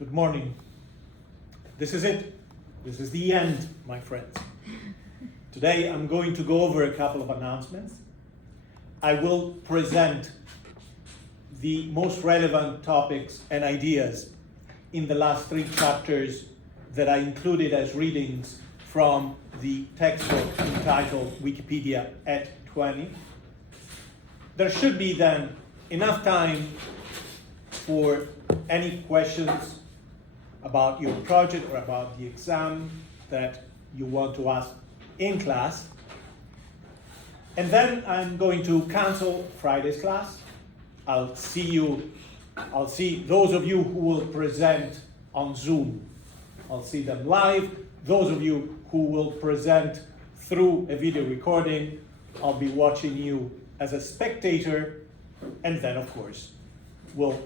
Good morning. This is it. This is the end, my friends. Today I'm going to go over a couple of announcements. I will present the most relevant topics and ideas in the last 3 chapters that I included as readings from the textbook entitled Wikipedia at 20. There should be then enough time for any questions about your project or about the exam that you want to ask in class. And then I'm going to cancel Friday's class. I'll see those of you who will present on Zoom. I'll see them live. Those of you who will present through a video recording, I'll be watching you as a spectator. And then, of course, we'll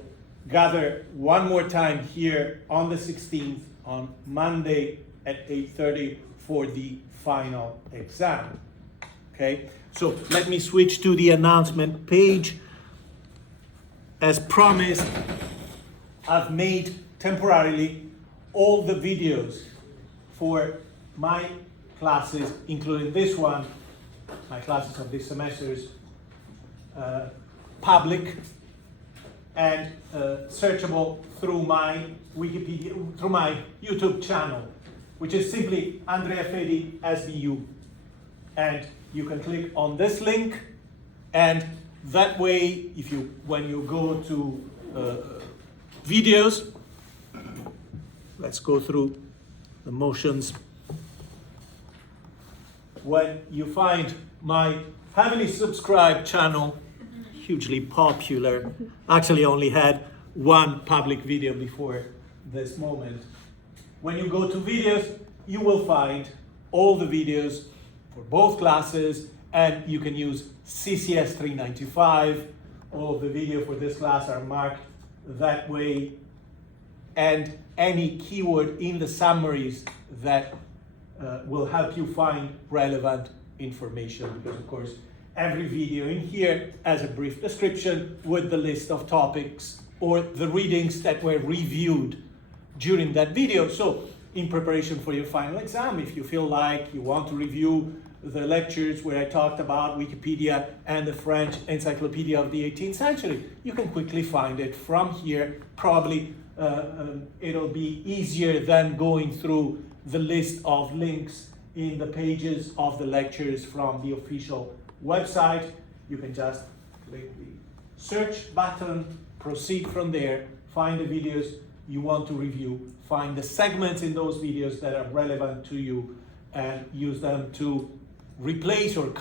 gather one more time here on the 16th, on Monday at 8:30 for the final exam. Okay, so let me switch to the announcement page. As promised, I've made temporarily all the videos for my classes, including this one, my classes of this semester, public and searchable through my Wikipedia, through my YouTube channel, which is simply Andrea Fedi SBU. And you can click on this link, and that way, when you go to videos, let's go through the motions. When you find my heavily subscribed channel, hugely popular, actually only had one public video before this moment. When you go to videos, you will find all the videos for both classes, and you can use CCS 395. All of the video for this class are marked that way, and any keyword in the summaries that will help you find relevant information, because of course every video in here has a brief description with the list of topics or the readings that were reviewed during that video. So in preparation for your final exam, if you feel like you want to review the lectures where I talked about Wikipedia and the French Encyclopedia of the 18th century, you can quickly find it from here. Probably it'll be easier than going through the list of links in the pages of the lectures from the official website. You can just click the search button, proceed from there, find the videos you want to review, find the segments in those videos that are relevant to you, and use them to replace or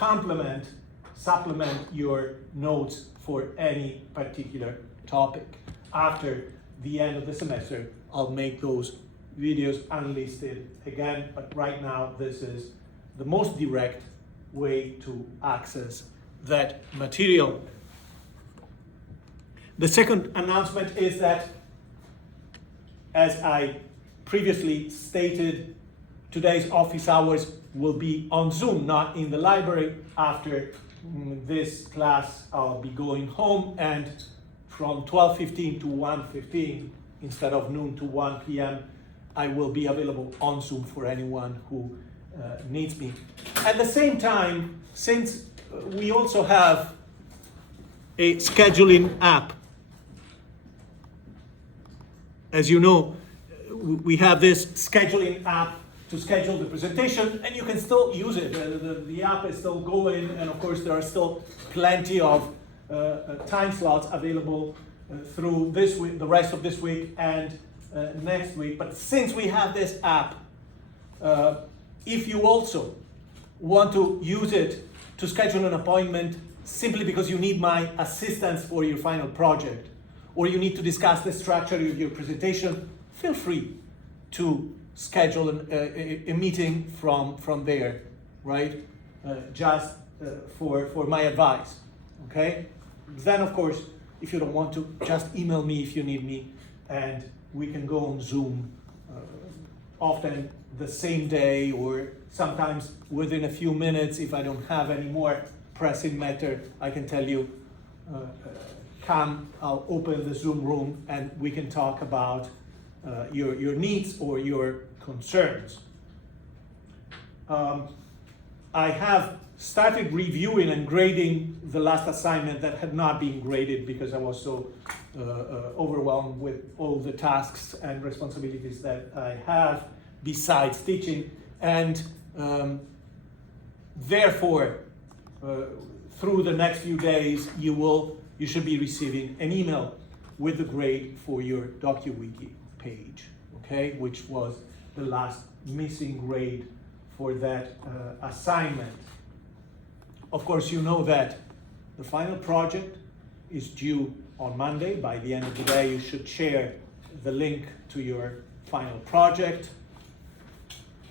supplement your notes for any particular topic. After the end of the semester, I'll make those videos unlisted again, but right now this is the most direct way to access that material. The second announcement is that, as I previously stated, today's office hours will be on Zoom, not in the library. After this class, I'll be going home, and from 12:15 to 1:15, instead of noon to 1 p.m., I will be available on Zoom for anyone who needs me. At the same time, since we also have a scheduling app, as you know, we have this scheduling app to schedule the presentation, and you can still use it. The app is still going, and of course there are still plenty of time slots available through this week, the rest of this week, and next week. But since we have this app, if you also want to use it to schedule an appointment simply because you need my assistance for your final project, or you need to discuss the structure of your presentation, feel free to schedule a meeting from there, right? Just for my advice, okay? Then, of course, if you don't want to, just email me if you need me, and we can go on Zoom often the same day, or sometimes within a few minutes. If I don't have any more pressing matter, I can tell you, come, I'll open the Zoom room and we can talk about your needs or your concerns. I have started reviewing and grading the last assignment that had not been graded because I was so overwhelmed with all the tasks and responsibilities that I have besides teaching, and therefore through the next few days you should be receiving an email with the grade for your DocuWiki page, okay, which was the last missing grade for that assignment. Of course, you know that the final project is due on Monday. By the end of the day, you should share the link to your final project,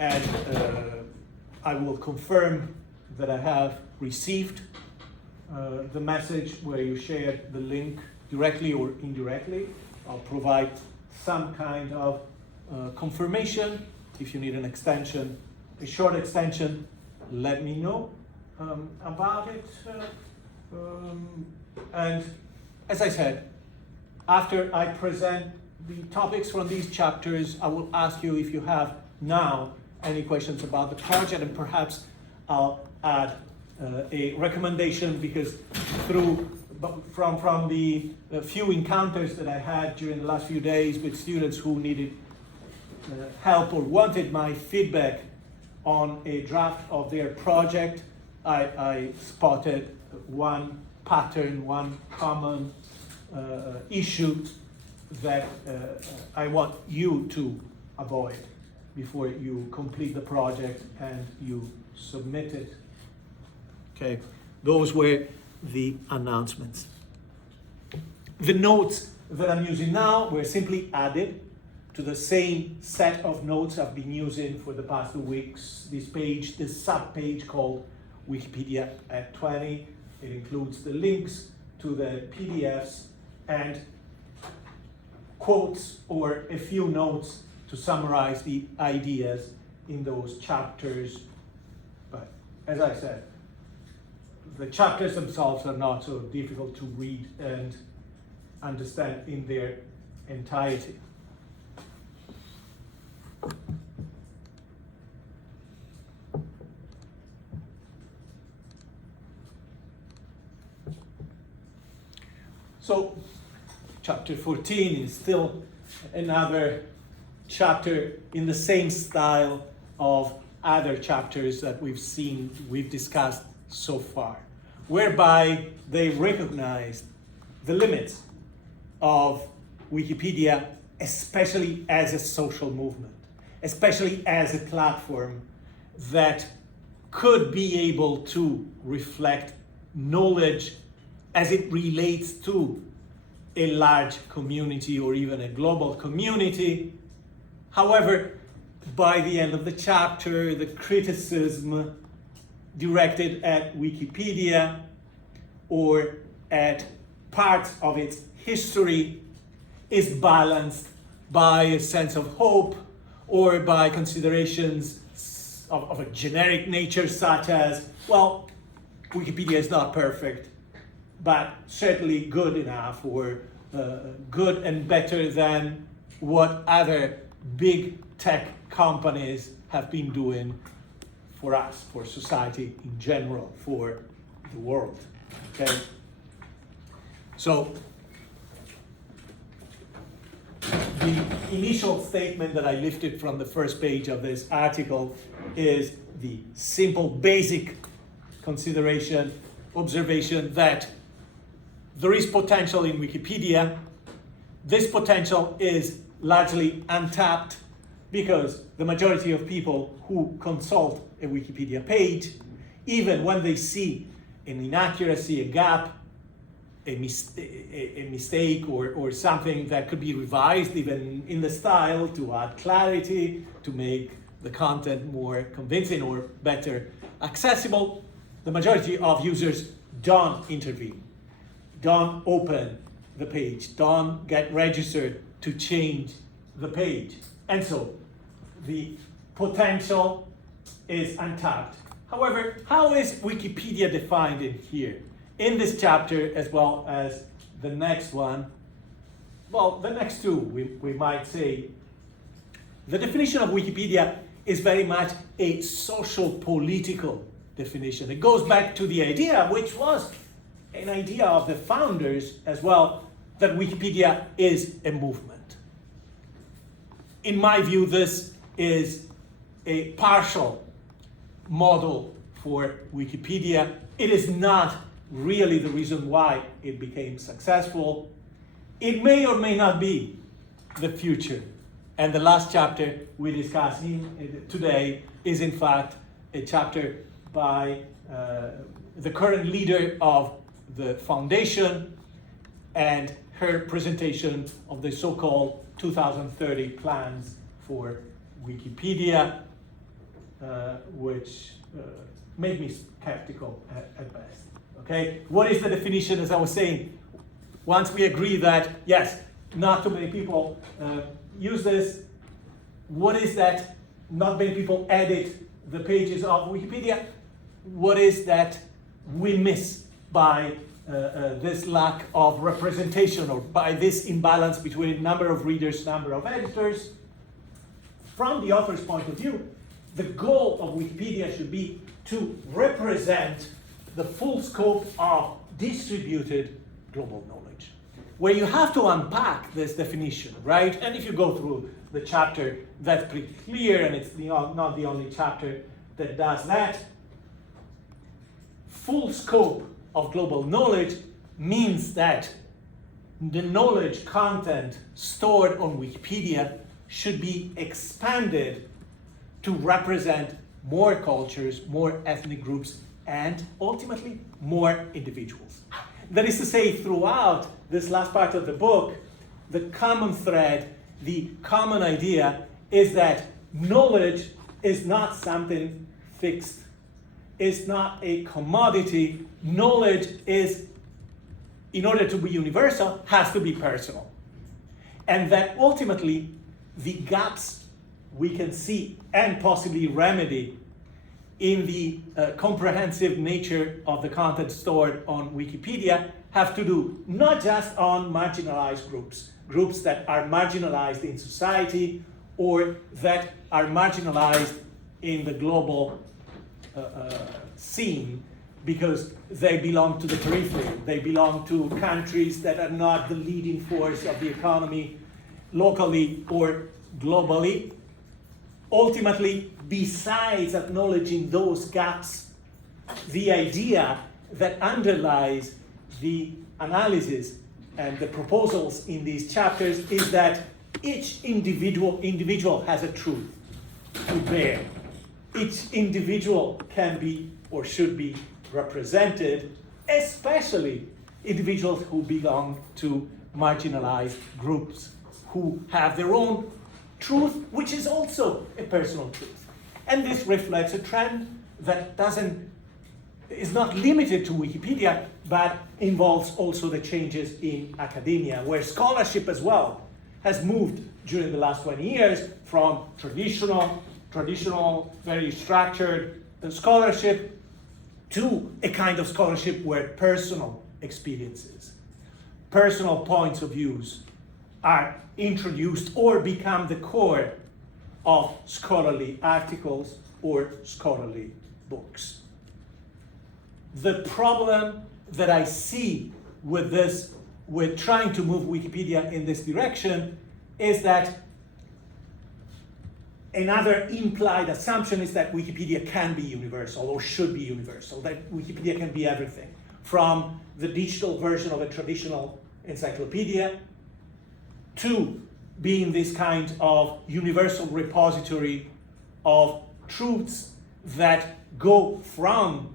and I will confirm that I have received the message where you shared the link directly or indirectly. I'll provide some kind of confirmation. If you need an extension, a short extension, let me know about it. And as I said, after I present the topics from these chapters, I will ask you if you have now any questions about the project, and perhaps I'll add a recommendation, because from the few encounters that I had during the last few days with students who needed help or wanted my feedback on a draft of their project, I spotted one pattern, one common issue that I want you to avoid before you complete the project and you submit it. Okay, those were the announcements. The notes that I'm using now were simply added to the same set of notes I've been using for the past 2 weeks. This page, this sub-page called Wikipedia at 20, it includes the links to the PDFs and quotes or a few notes to summarize the ideas in those chapters. But as I said, the chapters themselves are not so difficult to read and understand in their entirety. So, chapter 14 is still another chapter in the same style of other chapters that we've discussed so far, whereby they recognize the limits of Wikipedia, especially as a social movement, especially as a platform that could be able to reflect knowledge as it relates to a large community or even a global community. However, by the end of the chapter, the criticism directed at Wikipedia or at parts of its history is balanced by a sense of hope or by considerations of a generic nature, such as, well, Wikipedia is not perfect, but certainly good enough, or good and better than what other big tech companies have been doing for us, for society in general, for the world. Okay? So, the initial statement that I lifted from the first page of this article is the simple, basic consideration, observation that there is potential in Wikipedia. This potential is largely untapped because the majority of people who consult a Wikipedia page, even when they see an inaccuracy, a gap, a mistake or something that could be revised even in the style to add clarity, to make the content more convincing or better accessible, the majority of users don't intervene, don't open the page, don't get registered to change the page. And so the potential is untapped. However, how is Wikipedia defined in here? In this chapter, as well as the next one, well, the next two, we might say, The definition of Wikipedia is very much a social-political definition. It goes back to the idea, which was an idea of the founders as well, that Wikipedia is a movement. In my view, this is a partial model for Wikipedia. It is not really the reason why it became successful. It may or may not be the future. And the last chapter we're discussing today is in fact a chapter by the current leader of the foundation and her presentation of the so-called 2030 plans for Wikipedia, which made me skeptical at best. Okay, what is the definition? As I was saying, once we agree that yes, not too many people use this, what is that not many people edit the pages of Wikipedia? What is that we miss by this lack of representation, or by this imbalance between number of readers, number of editors? From the author's point of view, the goal of Wikipedia should be to represent the full scope of distributed global knowledge, where you have to unpack this definition, right? And if you go through the chapter, that's pretty clear, and it's not the only chapter that does that. Full scope of global knowledge means that the knowledge content stored on Wikipedia should be expanded to represent more cultures, more ethnic groups, and ultimately more individuals. That is to say, throughout this last part of the book, the common thread, the common idea is that knowledge is not something fixed. It's not a commodity. Knowledge is, in order to be universal, has to be personal. And that ultimately, the gaps we can see and possibly remedy in the comprehensive nature of the content stored on Wikipedia have to do not just on marginalized groups that are marginalized in society or that are marginalized in the global scene because they belong to the periphery. They belong to countries that are not the leading force of the economy locally or globally. Ultimately, besides acknowledging those gaps, the idea that underlies the analysis and the proposals in these chapters is that each individual has a truth to bear. Each individual can be or should be represented, especially individuals who belong to marginalized groups, who have their own truth, which is also a personal truth. And this reflects a trend that is not limited to Wikipedia, but involves also the changes in academia, where scholarship as well has moved during the last 20 years from traditional, very structured scholarship to a kind of scholarship where personal experiences, personal points of views are introduced or become the core of scholarly articles or scholarly books. The problem that I see with this, with trying to move Wikipedia in this direction, is that another implied assumption is that Wikipedia can be universal or should be universal, that Wikipedia can be everything, from the digital version of a traditional encyclopedia to being this kind of universal repository of truths that go from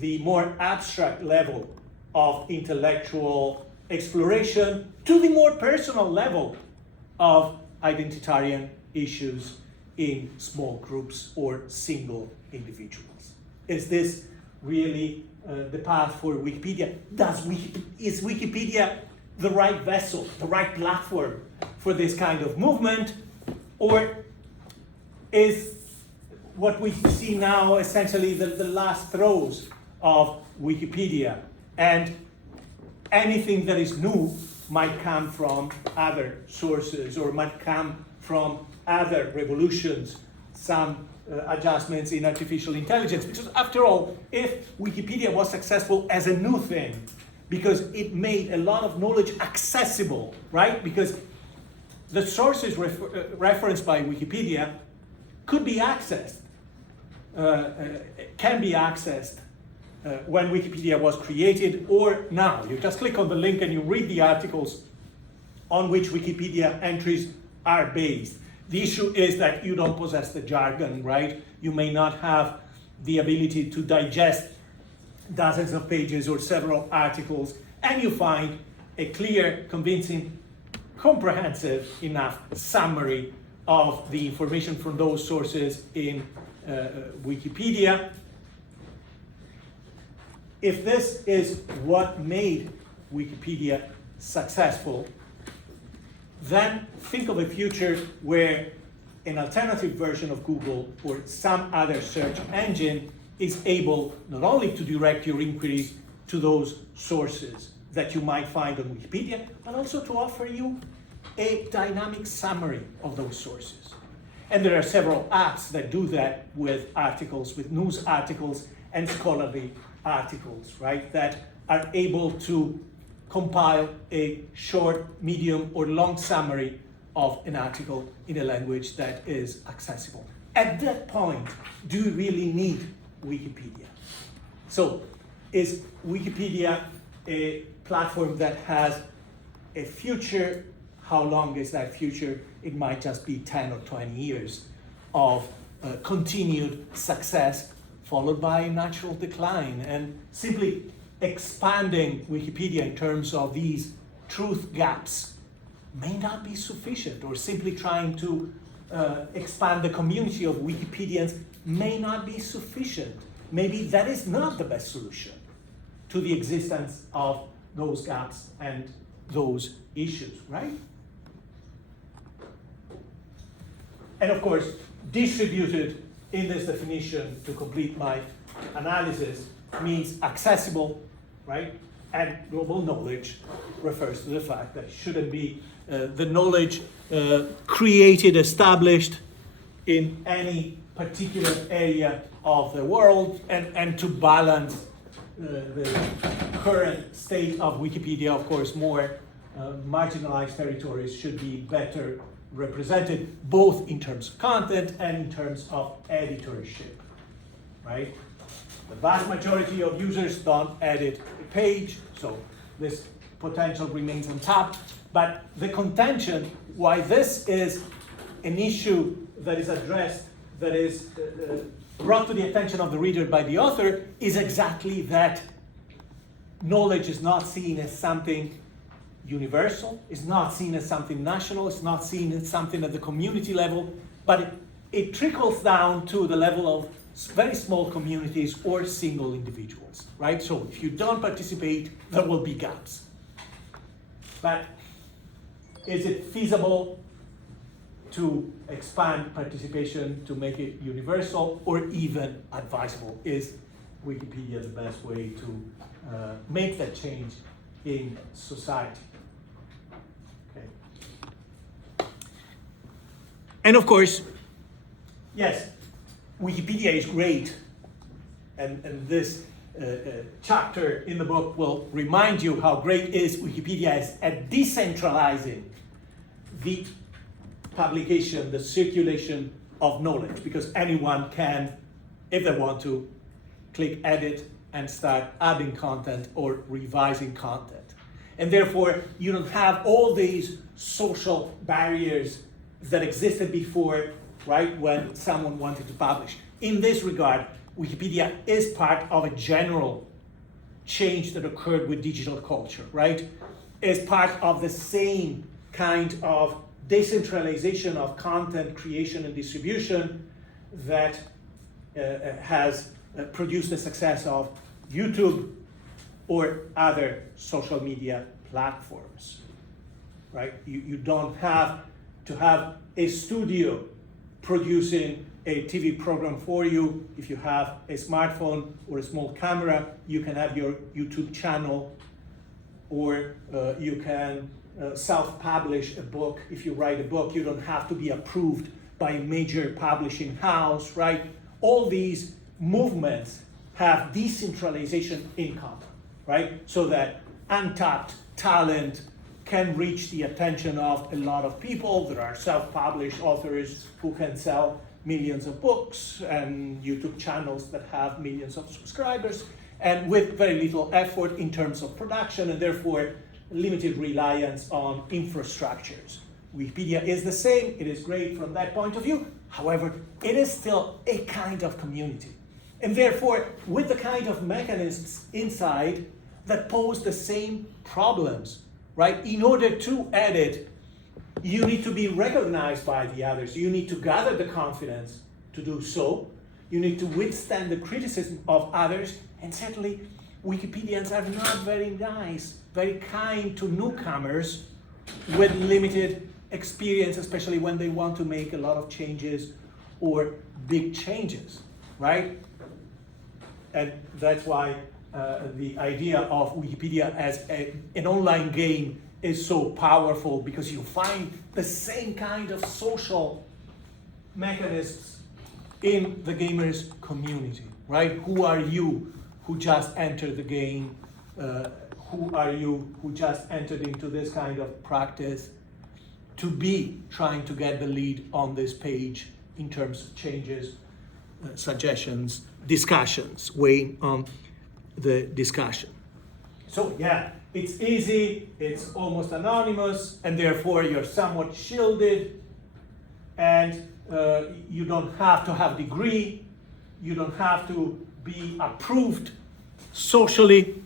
the more abstract level of intellectual exploration to the more personal level of identitarian issues in small groups or single individuals. Is this really the path for Wikipedia? Is Wikipedia the right vessel, the right platform for this kind of movement? Or is what we see now essentially the last throes of Wikipedia, and anything that is new might come from other sources or might come from other revolutions, some adjustments in artificial intelligence. Because after all, if Wikipedia was successful as a new thing, because it made a lot of knowledge accessible, right? Because the sources referenced by Wikipedia could be accessed, can be accessed when Wikipedia was created or now. You just click on the link and you read the articles on which Wikipedia entries are based. The issue is that you don't possess the jargon, right? You may not have the ability to digest dozens of pages or several articles, and you find a clear, convincing, comprehensive enough summary of the information from those sources in Wikipedia. If this is what made Wikipedia successful, then think of a future where an alternative version of Google or some other search engine is able not only to direct your inquiries to those sources that you might find on Wikipedia, but also to offer you a dynamic summary of those sources. And there are several apps that do that with articles, with news articles and scholarly articles, right? That are able to compile a short, medium, or long summary of an article in a language that is accessible. At that point, do you really need Wikipedia? So, is Wikipedia a platform that has a future? How long is that future? It might just be 10 or 20 years of continued success, followed by natural decline, and simply expanding Wikipedia in terms of these truth gaps may not be sufficient, or simply trying to expand the community of Wikipedians may not be sufficient. Maybe that is not the best solution to the existence of those gaps and those issues, right? And of course, distributed in this definition to complete my analysis means accessible, right? And global knowledge refers to the fact that it shouldn't be the knowledge created, established in any particular area of the world, and to balance the current state of Wikipedia, of course, more marginalized territories should be better represented, both in terms of content and in terms of editorship, right? The vast majority of users don't edit a page, so this potential remains untapped. But the contention, why this is an issue that is addressed, that is brought to the attention of the reader by the author, is exactly that knowledge is not seen as something universal, is not seen as something national, it's not seen as something at the community level, but it trickles down to the level of very small communities or single individuals, right? So if you don't participate, there will be gaps. But is it feasible to expand participation, to make it universal, or even advisable? Is Wikipedia the best way to make that change in society? Okay. And of course, yes, Wikipedia is great, and this chapter in the book will remind you how great is Wikipedia is at decentralizing the publication, the circulation of knowledge, because anyone can, if they want to, click edit and start adding content or revising content. And therefore, you don't have all these social barriers that existed before, right, when someone wanted to publish. In this regard, Wikipedia is part of a general change that occurred with digital culture, right? Is part of the same kind of decentralization of content creation and distribution that has produced the success of YouTube or other social media platforms, right? You don't have to have a studio producing a TV program for you. If you have a smartphone or a small camera, you can have your YouTube channel, or you can self-publish a book. If you write a book, you don't have to be approved by a major publishing house, right? All these movements have decentralization in common, right? So that untapped talent can reach the attention of a lot of people. There are self-published authors who can sell millions of books, and YouTube channels that have millions of subscribers, and with very little effort in terms of production, and therefore limited reliance on infrastructures. Wikipedia is the same. It is great from that point of view. However, it is still a kind of community. And therefore, with the kind of mechanisms inside that pose the same problems, right? In order to edit, you need to be recognized by the others. You need to gather the confidence to do so. You need to withstand the criticism of others. And certainly, Wikipedians are not very nice, very kind to newcomers with limited experience, especially when they want to make a lot of changes or big changes, right? And that's why the idea of Wikipedia as an online game is so powerful, because you find the same kind of social mechanisms in the gamers community, right? Who are you who just entered the game? Who are you who just entered into this kind of practice to be trying to get the lead on this page in terms of changes, suggestions, discussions, weighing on the discussion? So yeah, it's easy, it's almost anonymous, and therefore you're somewhat shielded, and you don't have to have a degree, you don't have to be approved socially,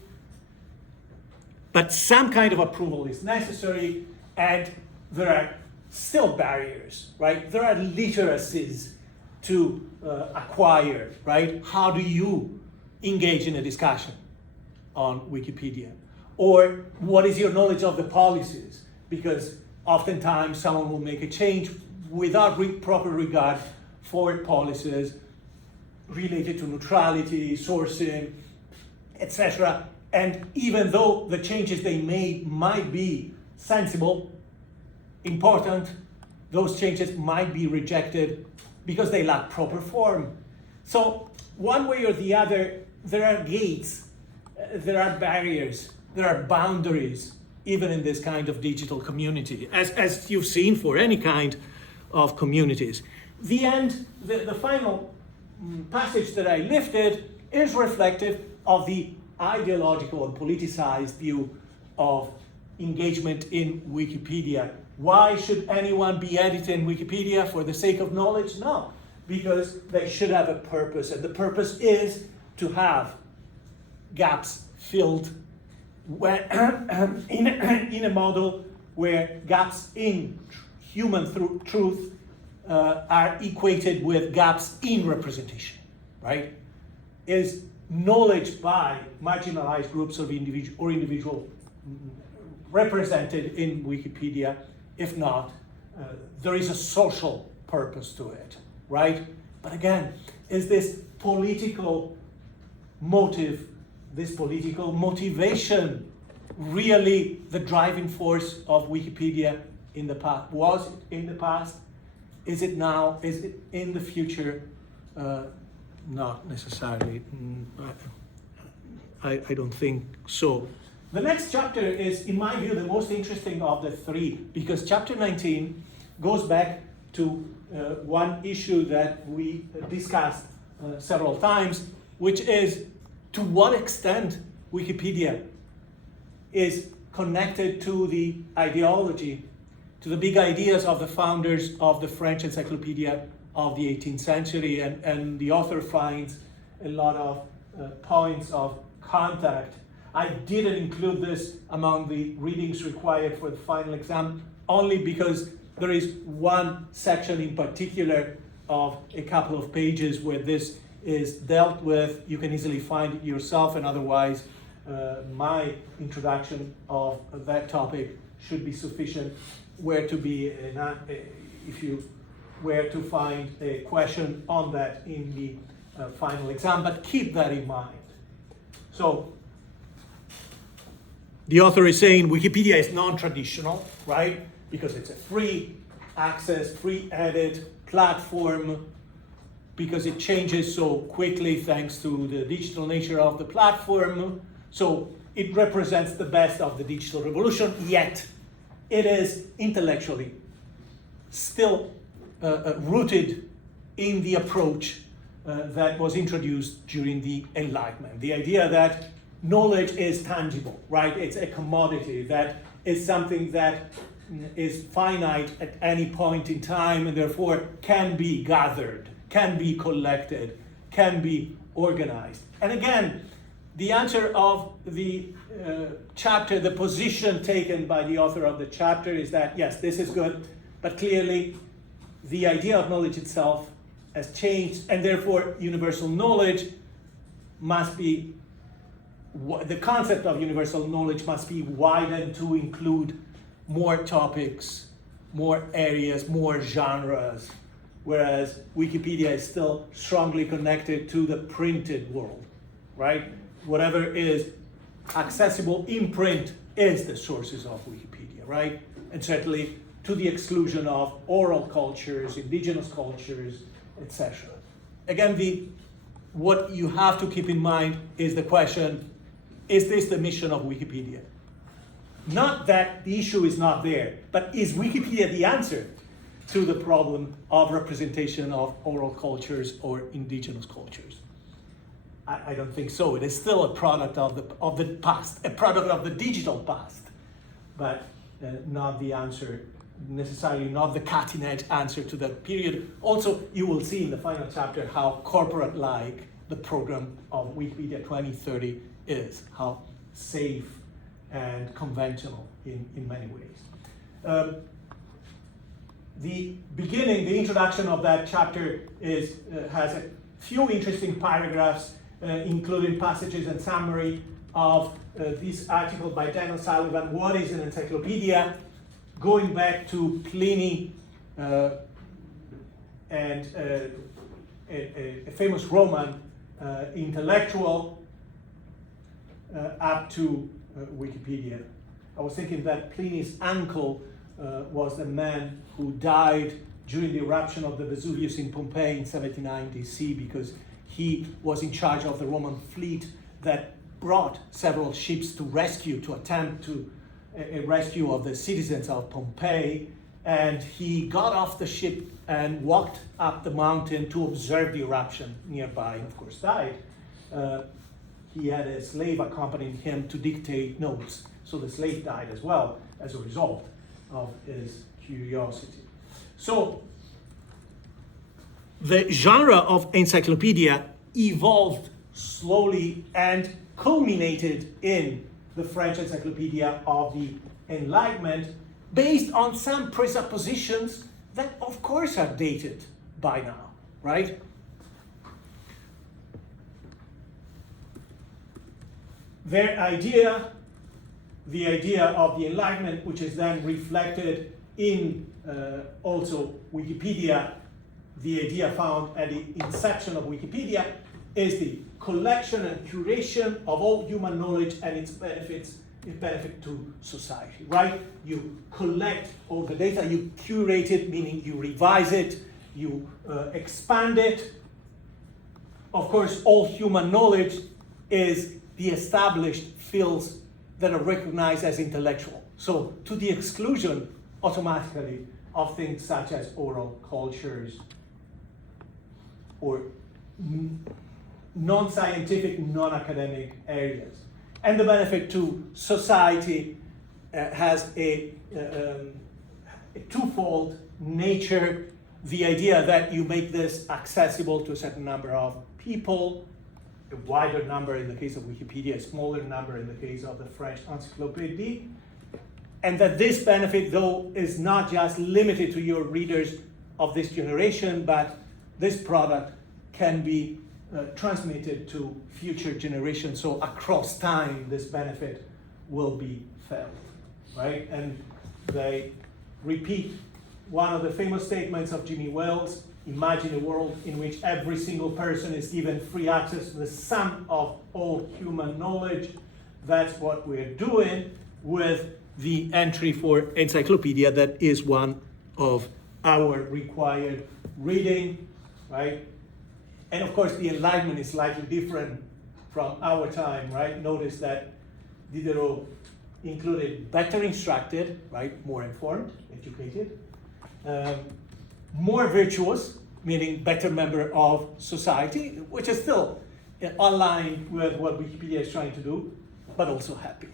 but some kind of approval is necessary, and there are still barriers, right? There are literacies to acquire, right? How do you engage in a discussion on Wikipedia? Or what is your knowledge of the policies? Because oftentimes someone will make a change without proper regard for policies related to neutrality, sourcing, etc. And even though the changes they made might be sensible, important, those changes might be rejected because they lack proper form. So one way or the other, there are gates, there are barriers, there are boundaries, even in this kind of digital community, as you've seen for any kind of communities. The final passage that I lifted is reflective of the ideological and politicized view of engagement in Wikipedia. Why should anyone be editing Wikipedia for the sake of knowledge? No, because they should have a purpose, and the purpose is to have gaps filled when, in a model where gaps in human truth are equated with gaps in representation, right? Is knowledge by marginalized groups of individual represented in Wikipedia? If not, there is a social purpose to it, right? But again, is this political motive, this political motivation, really the driving force of Wikipedia in the past? Was it in the past? Is it now? Is it in the future? Not necessarily. I don't think so. The next chapter is, in my view, the most interesting of the three, because chapter 19 goes back to one issue that we discussed several times, which is to what extent Wikipedia is connected to the ideology, to the big ideas of the founders of the French encyclopedia of the 18th century, and the author finds a lot of points of contact. I didn't include this among the readings required for the final exam, only because there is one section in particular of a couple of pages where this is dealt with. You can easily find it yourself, and otherwise my introduction of that topic should be sufficient where to be, if you were to find a question on that in the final exam, but keep that in mind. So the author is saying Wikipedia is non-traditional, right? Because it's a free access, free edit platform, because it changes so quickly thanks to the digital nature of the platform. So it represents the best of the digital revolution, yet it is intellectually still rooted in the approach that was introduced during the Enlightenment. The idea that knowledge is tangible, right? It's a commodity, that is something that is finite at any point in time and therefore can be gathered, can be collected, can be organized. And again, the answer of the chapter, the position taken by the author of the chapter is that, yes, this is good, but clearly the idea of knowledge itself has changed, and therefore universal knowledge must be, the concept of universal knowledge must be widened to include more topics, more areas, more genres, whereas Wikipedia is still strongly connected to the printed world, right? Whatever is accessible in print is the sources of Wikipedia, right? And certainly to the exclusion of oral cultures, indigenous cultures, etc. Again, what you have to keep in mind is the question, is this the mission of Wikipedia? Not that the issue is not there, but is Wikipedia the answer to the problem of representation of oral cultures or indigenous cultures? I don't think so. It is still a product of the past, a product of the digital past, but not the answer, necessarily not the cutting-edge answer to that period. Also, you will see in the final chapter how corporate-like the program of Wikipedia 2030 is, how safe and conventional in many ways. The beginning, the introduction of that chapter has a few interesting paragraphs, including passages and summary of this article by Daniel Sullivan, What is an Encyclopedia? Going back to Pliny and a famous Roman intellectual up to Wikipedia. I was thinking that Pliny's uncle was the man who died during the eruption of the Vesuvius in Pompeii in 79 DC, because he was in charge of the Roman fleet that brought several ships to attempt a rescue of the citizens of Pompeii, and he got off the ship and walked up the mountain to observe the eruption nearby, and of course died. He had a slave accompanying him to dictate notes, so the slave died as well as a result of his curiosity. So the genre of encyclopedia evolved slowly and culminated in the French encyclopedia of the Enlightenment, based on some presuppositions that of course are dated by now, right? Their idea, the idea of the Enlightenment, which is then reflected in also Wikipedia, the idea found at the inception of Wikipedia, is the collection and curation of all human knowledge and its benefit to society, right? You collect all the data, you curate it, meaning you revise it, you expand it. Of course, all human knowledge is the established fields that are recognized as intellectual. So to the exclusion automatically of things such as oral cultures or non-scientific, non-academic areas. And the benefit to society has a twofold nature. The idea that you make this accessible to a certain number of people, a wider number in the case of Wikipedia, a smaller number in the case of the French Encyclopédie, and that this benefit, though, is not just limited to your readers of this generation, but this product can be transmitted to future generations. So across time, this benefit will be felt, right? And they repeat one of the famous statements of Jimmy Wales: imagine a world in which every single person is given free access to the sum of all human knowledge, that's what we're doing with the entry for encyclopedia that is one of our required reading, right? And of course, the Enlightenment is slightly different from our time, right? Notice that Diderot included better instructed, right? More informed, educated, more virtuous, meaning better member of society, which is still aligned with what Wikipedia is trying to do, but also happy,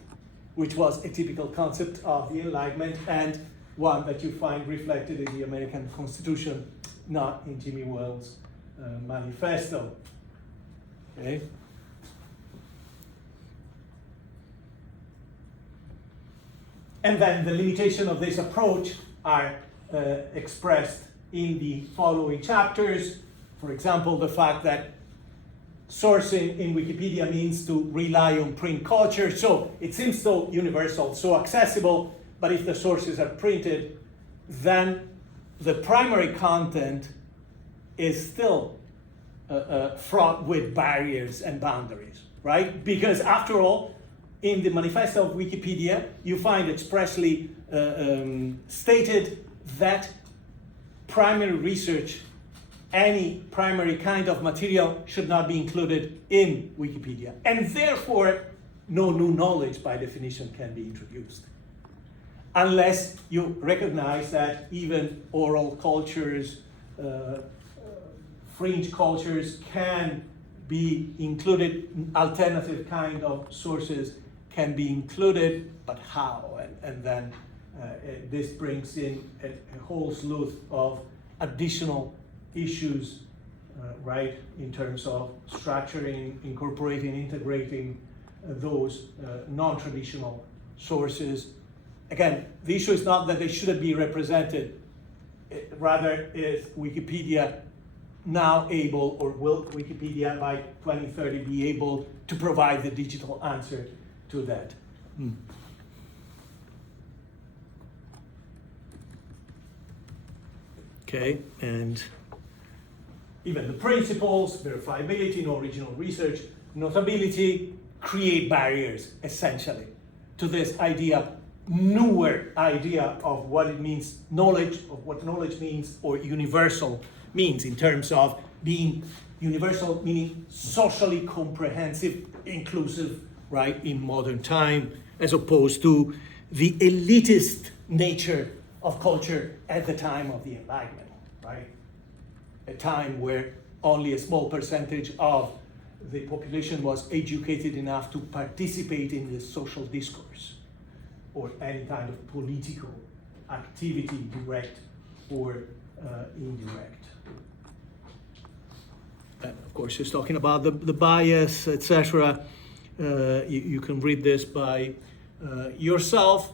which was a typical concept of the Enlightenment and one that you find reflected in the American Constitution, not in Jimmy Wales' manifesto. Okay? And then the limitation of this approach are expressed in the following chapters. For example, the fact that sourcing in Wikipedia means to rely on print culture. So it seems so universal, so accessible, but if the sources are printed, then the primary content is still fraught with barriers and boundaries, right? Because after all, in the manifesto of Wikipedia, you find expressly stated that primary research, any primary kind of material should not be included in Wikipedia. And therefore, no new knowledge by definition can be introduced. Unless you recognize that even oral cultures, fringe cultures can be included, alternative kind of sources can be included, but how? And then this brings in a whole slew of additional issues, right, in terms of structuring, incorporating, integrating those non-traditional sources. Again, the issue is not that they shouldn't be represented, rather is Wikipedia now able, or will Wikipedia by 2030 be able to provide the digital answer to that? Okay, and even the principles, verifiability, no original research, notability, create barriers, essentially, to this idea, newer idea of what it means, knowledge, of what knowledge means, or universal means, in terms of being universal, meaning socially comprehensive, inclusive, right, in modern time, as opposed to the elitist nature of culture at the time of the Enlightenment, right? A time where only a small percentage of the population was educated enough to participate in the social discourse or any kind of political activity, direct or indirect. And of course, he's talking about the bias, etc. You can read this by yourself.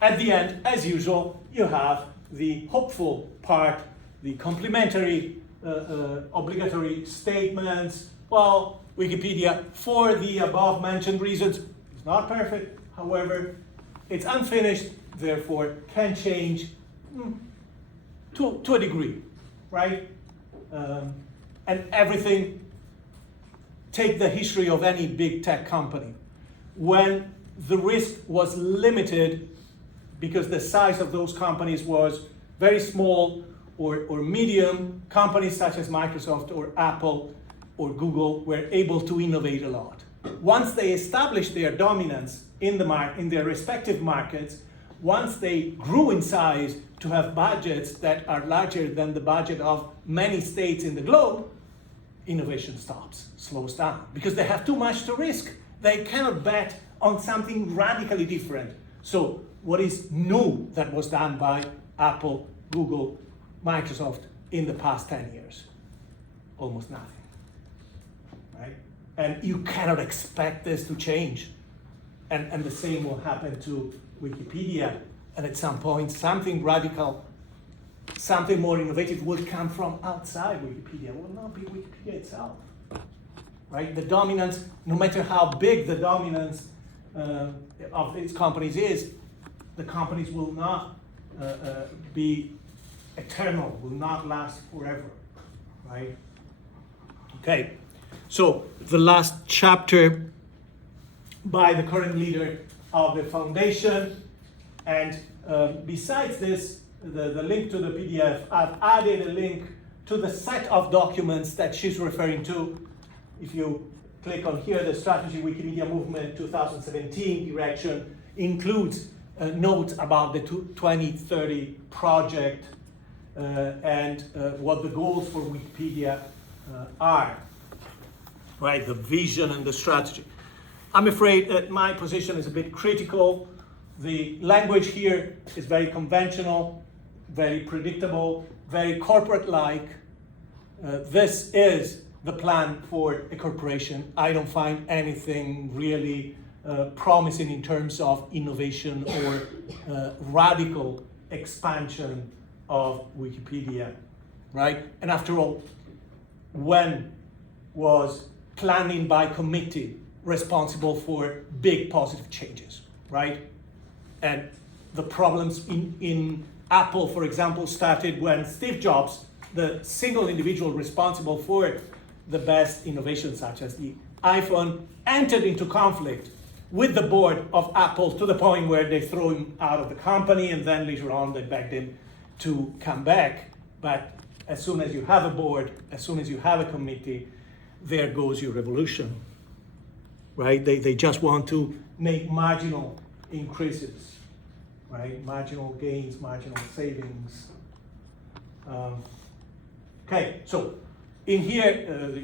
At the end, as usual, you have the hopeful part, the complementary, obligatory statements. Well, Wikipedia, for the above mentioned reasons, is not perfect. However, it's unfinished, therefore can change to a degree, right? And everything, take the history of any big tech company. When the risk was limited because the size of those companies was very small or medium, companies such as Microsoft or Apple or Google were able to innovate a lot. Once they established their dominance in their respective markets, once they grew in size to have budgets that are larger than the budget of many states in the globe, innovation stops, slows down, because they have too much to risk. They cannot bet on something radically different. So what is new that was done by Apple, Google, Microsoft in the past 10 years? Almost nothing, right? And you cannot expect this to change. And the same will happen to Wikipedia. And at some point, something radical, something more innovative will come from outside Wikipedia. It will not be Wikipedia itself, right? The dominance, no matter how big the dominance of its companies is, the companies will not be eternal, will not last forever, right? Okay, so the last chapter by the current leader of the foundation. And besides this, the link to the PDF, I've added a link to the set of documents that she's referring to. If you click on here, the Strategy Wikimedia Movement 2017 direction includes notes about the 2030 project and what the goals for Wikipedia are, right? The vision and the strategy. I'm afraid that my position is a bit critical. The language here is very conventional, very predictable, very corporate-like. This is the plan for a corporation. I don't find anything really promising in terms of innovation or radical expansion of Wikipedia, right? And after all, when was planning by committee responsible for big positive changes, right? And the problems in Apple, for example, started when Steve Jobs, the single individual responsible for the best innovations such as the iPhone, entered into conflict with the board of Apple to the point where they threw him out of the company, and then later on they begged him to come back. But as soon as you have a board, as soon as you have a committee, there goes your revolution, right? They just want to make marginal increases, right? Marginal gains, marginal savings. Okay, so in here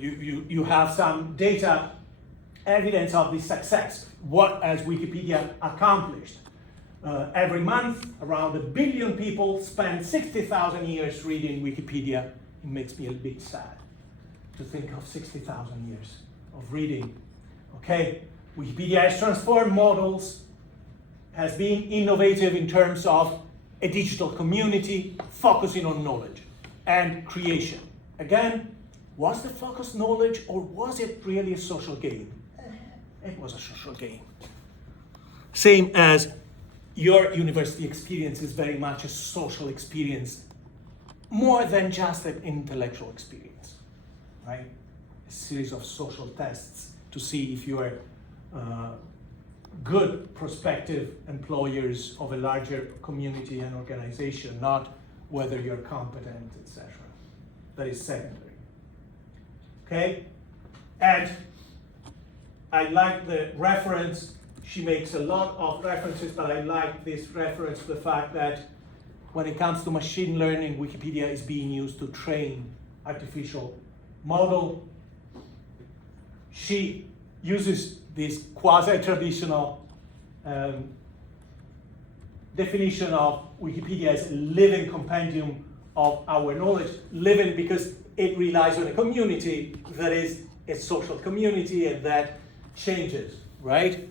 you have some data, evidence of the success. What has Wikipedia accomplished? Every month, around 1 billion people spend 60,000 years reading Wikipedia. It makes me a bit sad to think of 60,000 years of reading. Okay, Wikipedia has transformed models, has been innovative in terms of a digital community, focusing on knowledge and creation. Again, was the focus knowledge, or was it really a social game? It was a social game. Same as your university experience is very much a social experience, more than just an intellectual experience, right? A series of social tests to see if you are good prospective employers of a larger community and organization, not whether you're competent, etc. That is secondary. Okay? And I like the reference. She makes a lot of references, but I like this reference to the fact that when it comes to machine learning, Wikipedia is being used to train artificial model. She uses this quasi-traditional definition of Wikipedia as a living compendium of our knowledge, living because it relies on a community that is a social community and that changes, right?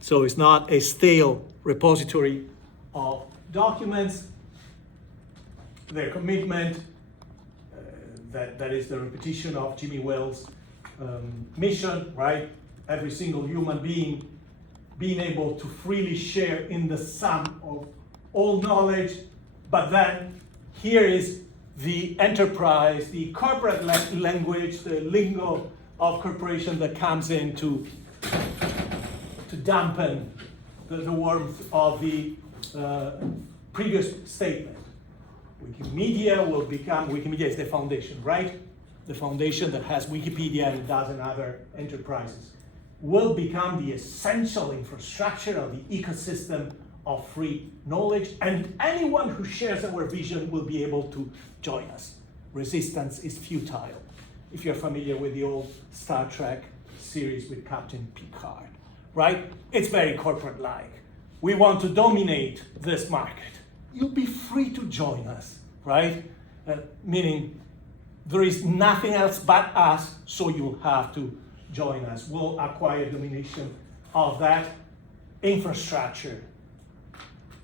So it's not a stale repository of documents. Their commitment, that is the repetition of Jimmy Wales' mission, right? Every single human being being able to freely share in the sum of all knowledge. But then here is the enterprise, the corporate language, the lingo of corporation that comes in to dampen the warmth of the previous statement. Wikimedia is the foundation, right? The foundation that has Wikipedia and a dozen other enterprises will become the essential infrastructure of the ecosystem of free knowledge, and anyone who shares our vision will be able to join us. Resistance is futile. If you're familiar with the old Star Trek series with Captain Picard, right? It's very corporate-like. We want to dominate this market. You'll be free to join us, right? Meaning there is nothing else but us, so you'll have to join us. We'll acquire domination of that infrastructure.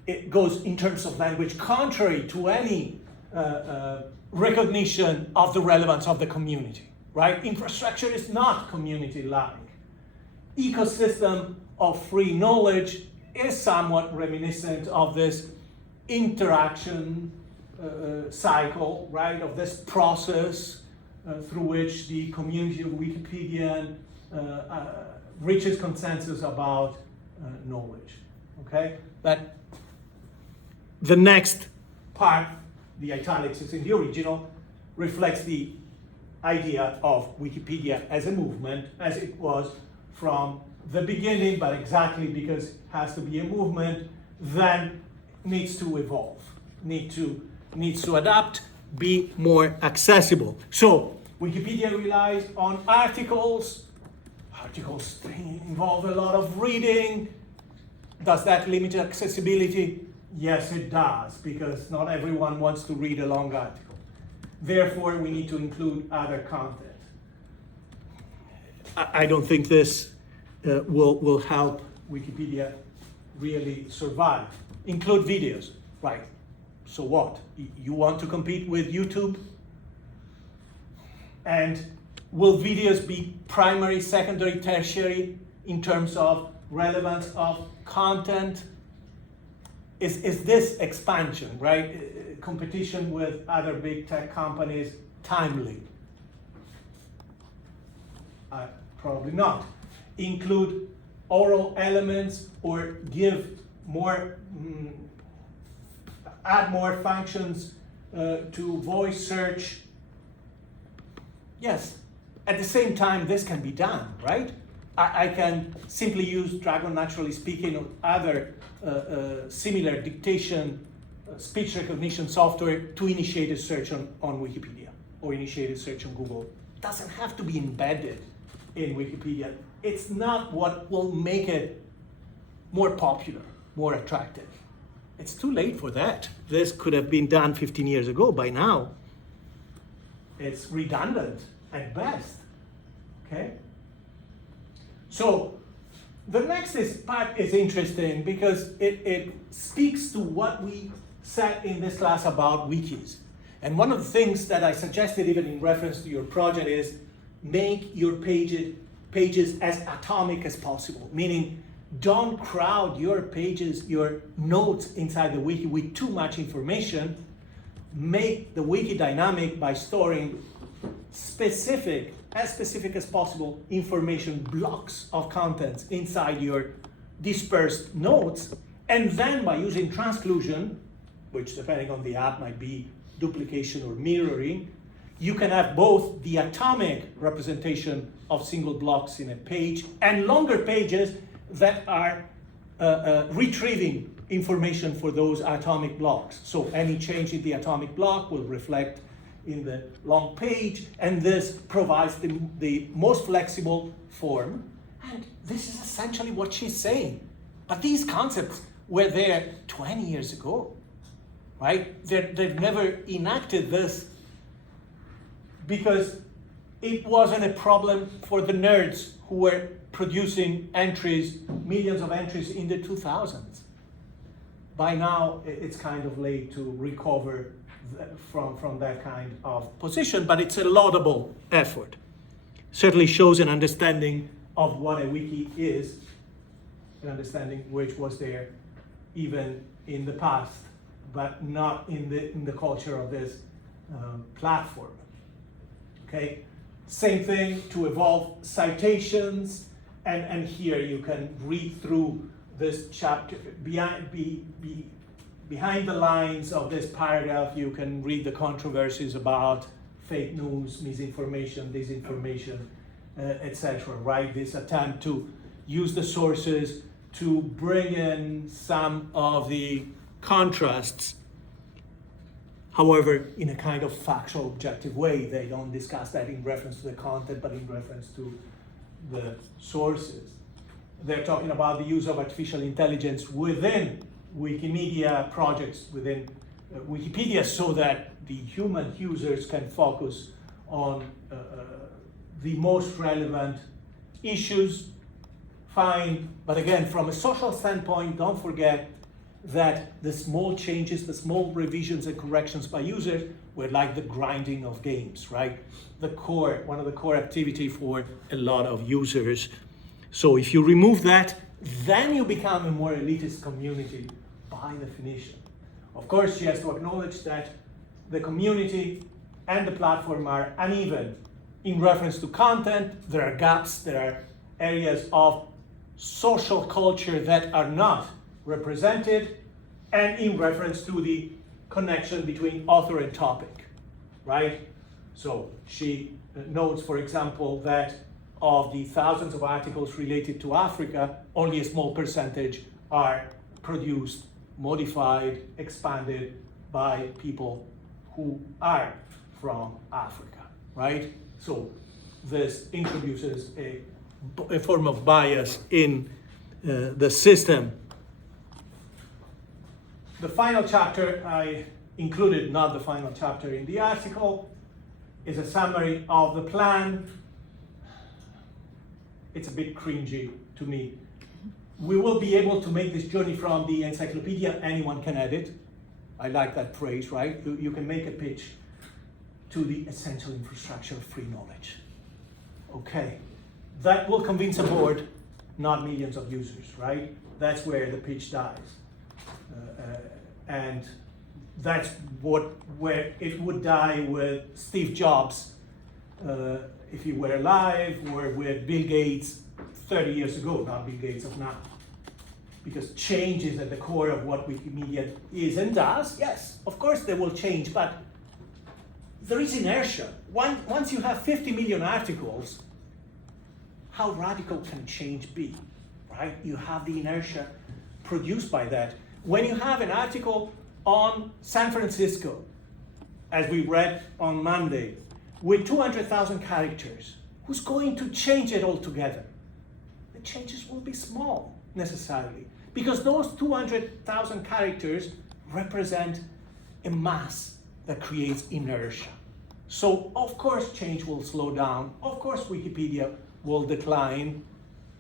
It goes in terms of language contrary to any recognition of the relevance of the community, right? Infrastructure is not community-like. Ecosystem of free knowledge is somewhat reminiscent of this interaction cycle, right? Of this process through which the community of Wikipedian reaches consensus about knowledge. Okay? But the next part, the italics is in the original, reflects the idea of Wikipedia as a movement, as it was from the beginning, but exactly because it has to be a movement, then needs to evolve, needs to adapt, be more accessible. So Wikipedia relies on articles. Articles involve a lot of reading. Does that limit accessibility? Yes, it does, because not everyone wants to read a long article. Therefore, we need to include other content. I don't think this will help Wikipedia really survive. Include videos, right? So what? You want to compete with YouTube? And will videos be primary, secondary, tertiary in terms of relevance of content? Is this expansion, right? Competition with other big tech companies timely? Probably not. Include oral elements or give more, add more functions to voice search. Yes, at the same time, this can be done, right? I can simply use Dragon Naturally Speaking or other similar dictation, speech recognition software to initiate a search on Wikipedia or initiate a search on Google. It doesn't have to be embedded in Wikipedia. It's not what will make it more popular, more attractive. It's too late for that. This could have been done 15 years ago by now. It's redundant at best, okay? So the next part is interesting because it speaks to what we said in this class about wikis. And one of the things that I suggested even in reference to your project is make your pages as atomic as possible, meaning don't crowd your pages, your notes inside the wiki with too much information. Make the wiki dynamic by storing specific as possible information blocks of contents inside your dispersed notes, and then by using transclusion, which depending on the app might be duplication or mirroring, you can have both the atomic representation of single blocks in a page and longer pages that are retrieving information for those atomic blocks. So any change in the atomic block will reflect in the long page, and this provides the most flexible form. And this is essentially what she's saying. But these concepts were there 20 years ago, right? They've never enacted this because it wasn't a problem for the nerds who were producing entries, millions of entries in the 2000s. By now, it's kind of late to recover from that kind of position, but it's a laudable effort. Certainly shows an understanding of what a wiki is, an understanding which was there even in the past, but not in the culture of this platform. Okay, same thing to evolve citations, and here you can read through this chapter behind the lines of this paragraph. You can read the controversies about fake news, misinformation, disinformation, etc. Right? This attempt to use the sources to bring in some of the contrasts. However, in a kind of factual, objective way. They don't discuss that in reference to the content, but in reference to the sources. They're talking about the use of artificial intelligence within Wikimedia projects, within Wikipedia, so that the human users can focus on the most relevant issues. Fine, but again, from a social standpoint, don't forget that the small changes, the small revisions and corrections by users were like the grinding of games, right? One of the core activity for a lot of users. So if you remove that, then you become a more elitist community by definition. Of course, she has to acknowledge that the community and the platform are uneven in reference to content. There are gaps, there are areas of social culture that are not represented, and in reference to the connection between author and topic, right? So she notes, for example, that of the thousands of articles related to Africa, only a small percentage are produced, modified, expanded by people who are from Africa, right? So this introduces a form of bias in the system. The final chapter I included, not the final chapter in the article, is a summary of the plan. It's a bit cringy to me. We will be able to make this journey from the encyclopedia anyone can edit. I like that phrase, right? You can make a pitch to the essential infrastructure of free knowledge. Okay, that will convince a board, not millions of users, right? That's where the pitch dies. And that's where it would die with Steve Jobs if he were alive, or with Bill Gates 30 years ago, not Bill Gates of now. Because change is at the core of what Wikimedia is and does. Yes, of course they will change, but there is inertia. Once you have 50 million articles, how radical can change be, right? You have the inertia produced by that. When you have an article on San Francisco, as we read on Monday, with 200,000 characters, who's going to change it altogether? The changes will be small, necessarily, because those 200,000 characters represent a mass that creates inertia. So, of course, change will slow down. Of course, Wikipedia will decline.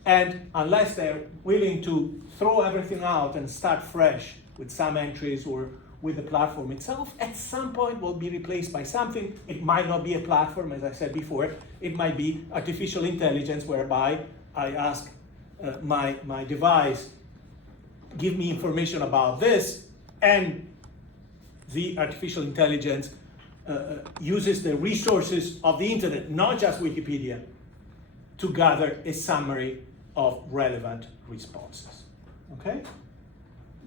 And unless they're willing to throw everything out and start fresh with some entries or with the platform itself, at some point will be replaced by something. It might not be a platform, as I said before. It might be artificial intelligence, whereby I ask my device, give me information about this, and the artificial intelligence uses the resources of the internet, not just Wikipedia, to gather a summary of relevant responses. Okay?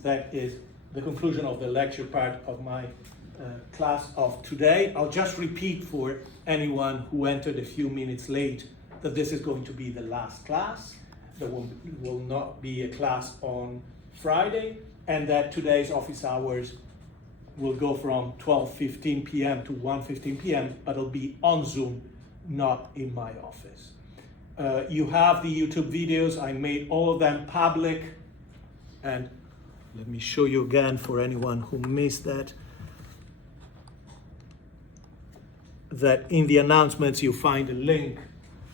That is the conclusion of the lecture part of my class of today. I'll just repeat for anyone who entered a few minutes late that this is going to be the last class. There will not be a class on Friday, and that today's office hours will go from 12:15 p.m. to 1:15 p.m., but it'll be on Zoom, not in my office. You have the YouTube videos. I made all of them public, and let me show you again for anyone who missed that in the announcements you find a link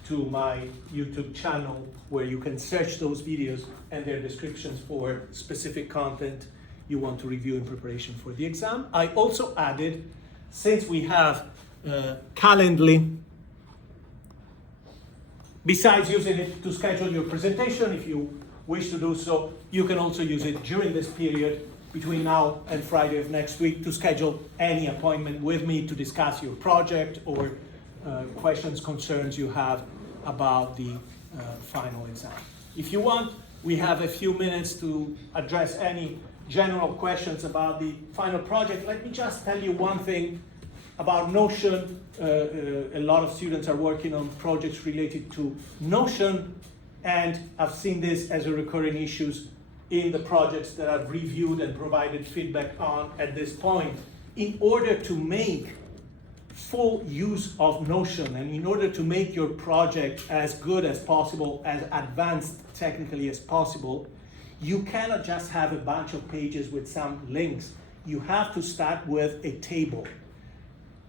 to my YouTube channel where you can search those videos and their descriptions for specific content you want to review in preparation for the exam. I also added, since we have Calendly, besides using it to schedule your presentation, if you wish to do so, you can also use it during this period between now and Friday of next week to schedule any appointment with me to discuss your project or questions, concerns you have about the final exam. If you want, we have a few minutes to address any general questions about the final project. Let me just tell you one thing about Notion. A lot of students are working on projects related to Notion, and I've seen this as a recurring issue in the projects that I've reviewed and provided feedback on at this point. In order to make full use of Notion, and in order to make your project as good as possible, as advanced technically as possible, you cannot just have a bunch of pages with some links. You have to start with a table.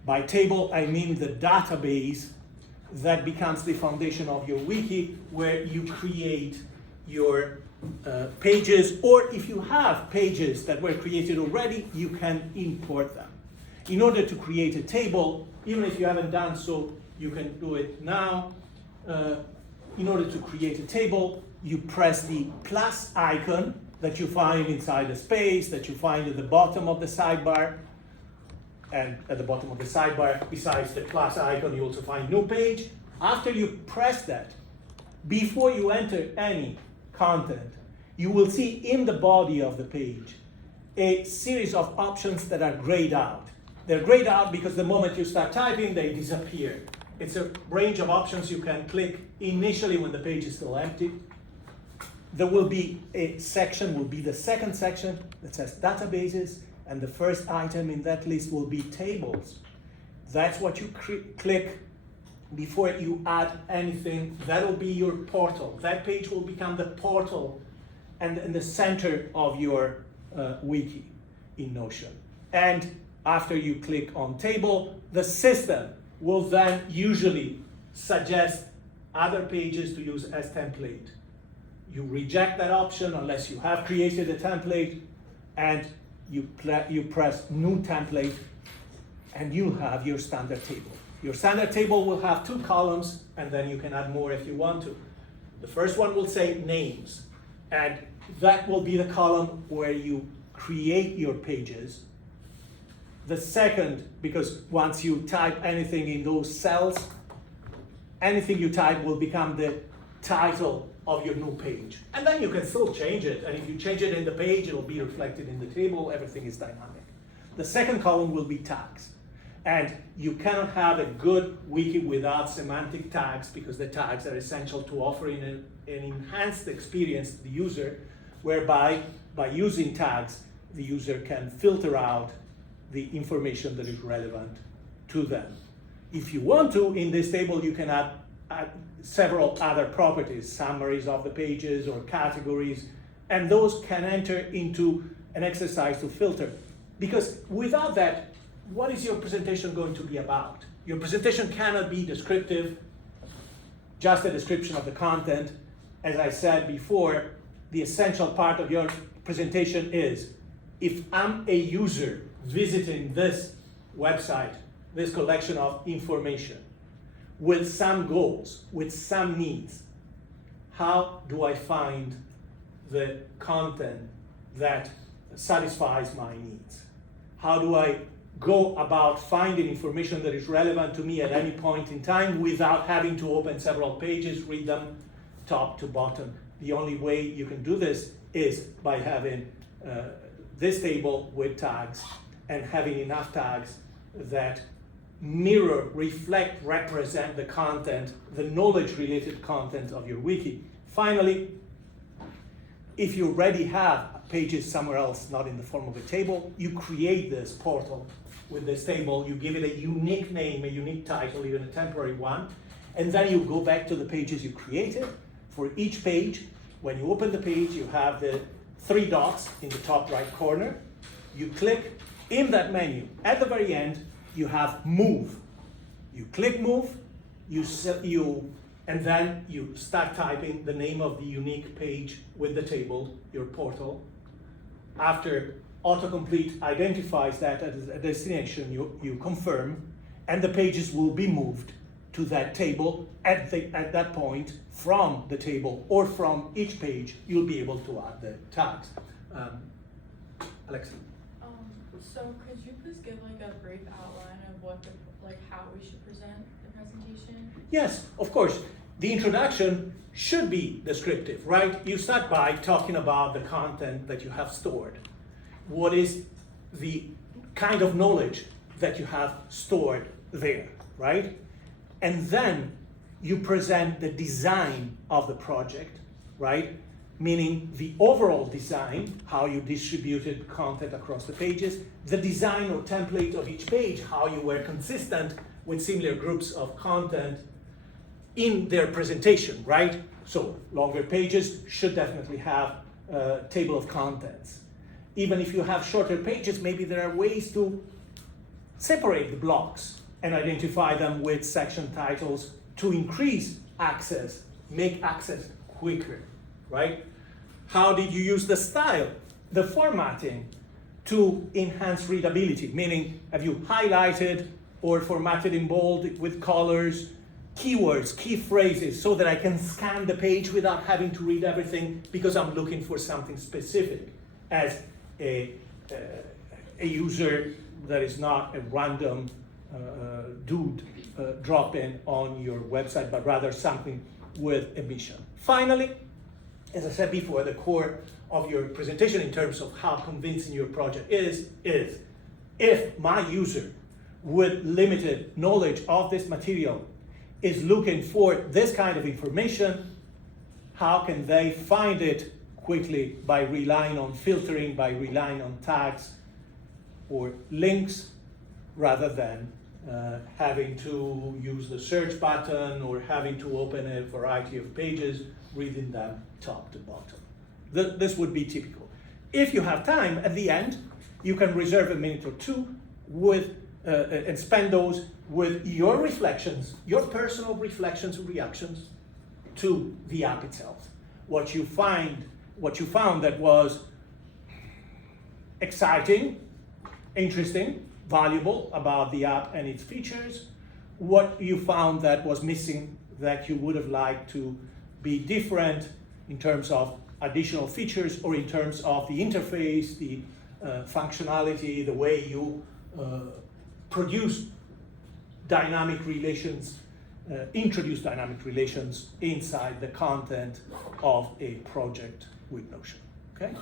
By table, I mean the database that becomes the foundation of your wiki, where you create your pages, or if you have pages that were created already, you can import them. In order to create a table, even if you haven't done so, you can do it now. In order to create a table, you press the plus icon that you find inside a space, that you find at the bottom of the sidebar. And at the bottom of the sidebar, besides the plus icon, you also find new page. After you press that, before you enter any content, you will see in the body of the page a series of options that are grayed out. They're grayed out because the moment you start typing, they disappear. It's a range of options you can click initially when the page is still empty. There will be a section, will be the second section that says databases, and the first item in that list will be tables. That's what you click before you add anything. That'll be your portal. That page will become the portal and the center of your wiki in Notion. And after you click on table, the system will then usually suggest other pages to use as template. You reject that option unless you have created a template, and you press new template, and you have your standard table. Your standard table will have 2 columns, and then you can add more if you want to. The first one will say names, and that will be the column where you create your pages. The second, because once you type anything in those cells, anything you type will become the title of your new page. And then you can still change it, and if you change it in the page, it'll be reflected in the table. Everything is dynamic. The second column will be tags. And you cannot have a good wiki without semantic tags, because the tags are essential to offering an enhanced experience to the user, whereby by using tags, the user can filter out the information that is relevant to them. If you want to, in this table, you can add several other properties, summaries of the pages or categories, and those can enter into an exercise to filter. Because without that, what is your presentation going to be about? Your presentation cannot be descriptive, just a description of the content. As I said before, the essential part of your presentation is, if I'm a user visiting this website, this collection of information, with some goals, with some needs, how do I find the content that satisfies my needs? How do I go about finding information that is relevant to me at any point in time without having to open several pages, read them top to bottom? The only way you can do this is by having this table with tags, and having enough tags that mirror, reflect, represent the content, the knowledge-related content of your wiki. Finally, if you already have pages somewhere else, not in the form of a table, you create this portal with this table, you give it a unique name, a unique title, even a temporary one, and then you go back to the pages you created. For each page, when you open the page, you have the 3 dots in the top right corner. You click in that menu. At the very end, you have move. You click move, and then you start typing the name of the unique page with the table, your portal. After autocomplete identifies that as a destination, you confirm, and the pages will be moved to that table. At that point, from the table or from each page, you'll be able to add the tags. Alexa. So could you please give like a brief outline of what how we should present the presentation? Yes, of course. The introduction should be descriptive, right? You start by talking about the content that you have stored. What is the kind of knowledge that you have stored there, right? And then you present the design of the project, right? Meaning the overall design, how you distributed content across the pages, the design or template of each page, how you were consistent with similar groups of content in their presentation, right? So longer pages should definitely have a table of contents. Even if you have shorter pages, maybe there are ways to separate the blocks and identify them with section titles to increase access, make access quicker, right? How did you use the style, the formatting to enhance readability? Meaning, have you highlighted or formatted in bold with colors, keywords, key phrases, so that I can scan the page without having to read everything because I'm looking for something specific as a user that is not a random dude drop in on your website, but rather something with a mission. Finally, as I said before, the core of your presentation in terms of how convincing your project is if my user with limited knowledge of this material is looking for this kind of information, how can they find it quickly by relying on filtering, by relying on tags or links, rather than having to use the search button or having to open a variety of pages, reading them top to bottom. This would be typical. If you have time, at the end, you can reserve a minute or two with and spend those with your reflections, your personal reflections and reactions to the app itself. What you found that was exciting, interesting, valuable about the app and its features, what you found that was missing that you would have liked to be different in terms of additional features or in terms of the interface, the functionality, the way you produce dynamic relations, introduce dynamic relations inside the content of a project with Notion, okay?